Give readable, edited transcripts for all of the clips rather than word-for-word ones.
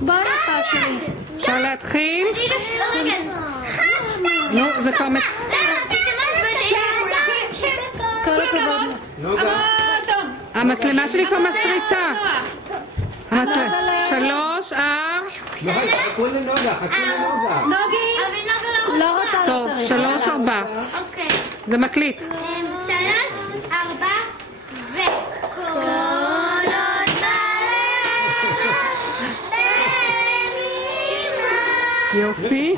בואי לך שלי. אפשר להתחיל? נו, זה כבר כל הכבוד. המצלמה שלי כבר מסריטה. 3, 4. חכו לנוגה, חכו לנוגה. נוגי? לא רוצה. טוב, 3, 4. אוקיי. זה מקליט. 3, 4 וקולות יופי.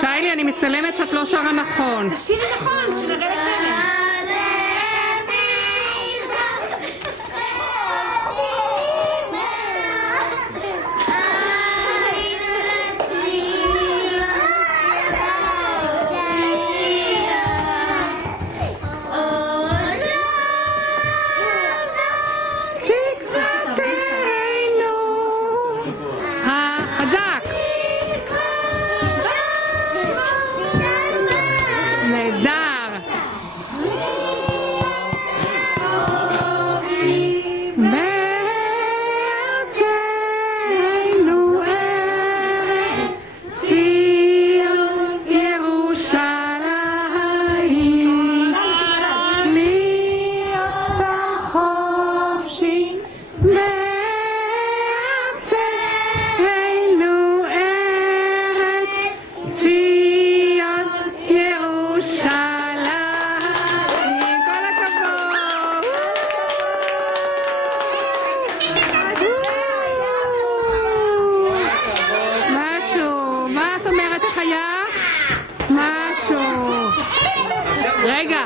שיילי, אני מצלמת שאת לא שרה נכון. תשירי נכון, שנראה לכם. חזק. נהדר. בארצנו ארץ ציון ירושלים להיות החופשי בארצנו ארץ ציון ירושלים. כל הכבוד. משהו, מה את אומרת? איך היה? משהו. רגע,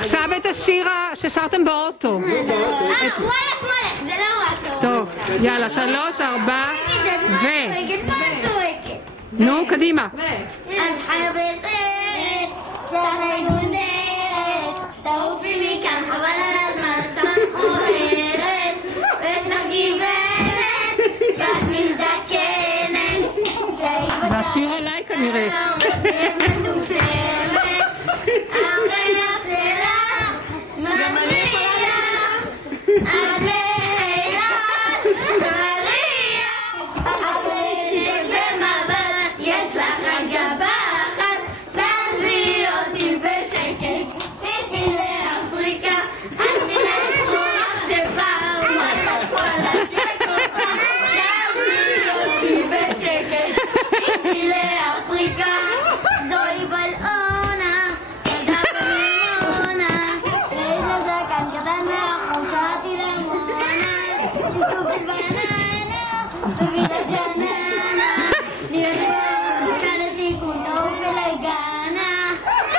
עכשיו את השיר ששרתם באוטו. וואלק, זה לא רק טוב, יאללה, 3, 4 ו... מה את צועקת? נו, קדימה. את חיה בסרט, צחק מודרת, תעופי מכאן, חבל על הזמן, צמח מכוערת, ויש לך גברת, שאת מזדקנת, זה השיר עליי כנראה. הריח שלך מזריח, את לילה מריח, החשק במבט, יש לך רק גבה אחת, תעזבי אותי בשקט, תצאי לאפריקה, את נראית כמו מכשפה, ואת כל התקופה, תעזבי אותי בשקט, תצאי לאפריקה, זוהי בלעונה, ילדה במימונה, לילה זקן קטן מאחור, קראתי למונה, תטופת בננה, תביא לג'ננה, נראה כאן התיקון, תעוף אליי גנה,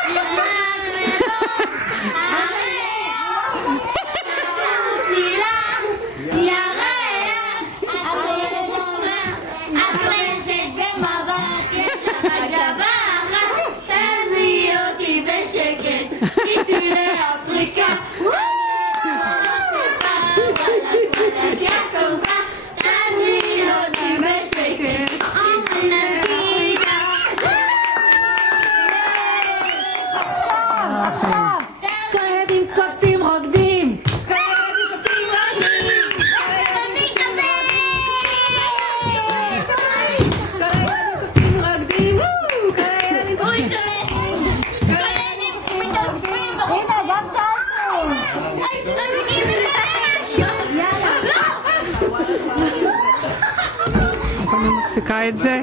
ירק מתוק, הריח, סילה, ירח, הכנסת במבט, יש לך גבה אחת, תעזבי אותי בשקט, תצאי לאפריקה, תעזבי אותי בשקט, כל הילדים קופצים רוקדים. הנה, גם טלפון. אני מפסיקה את זה.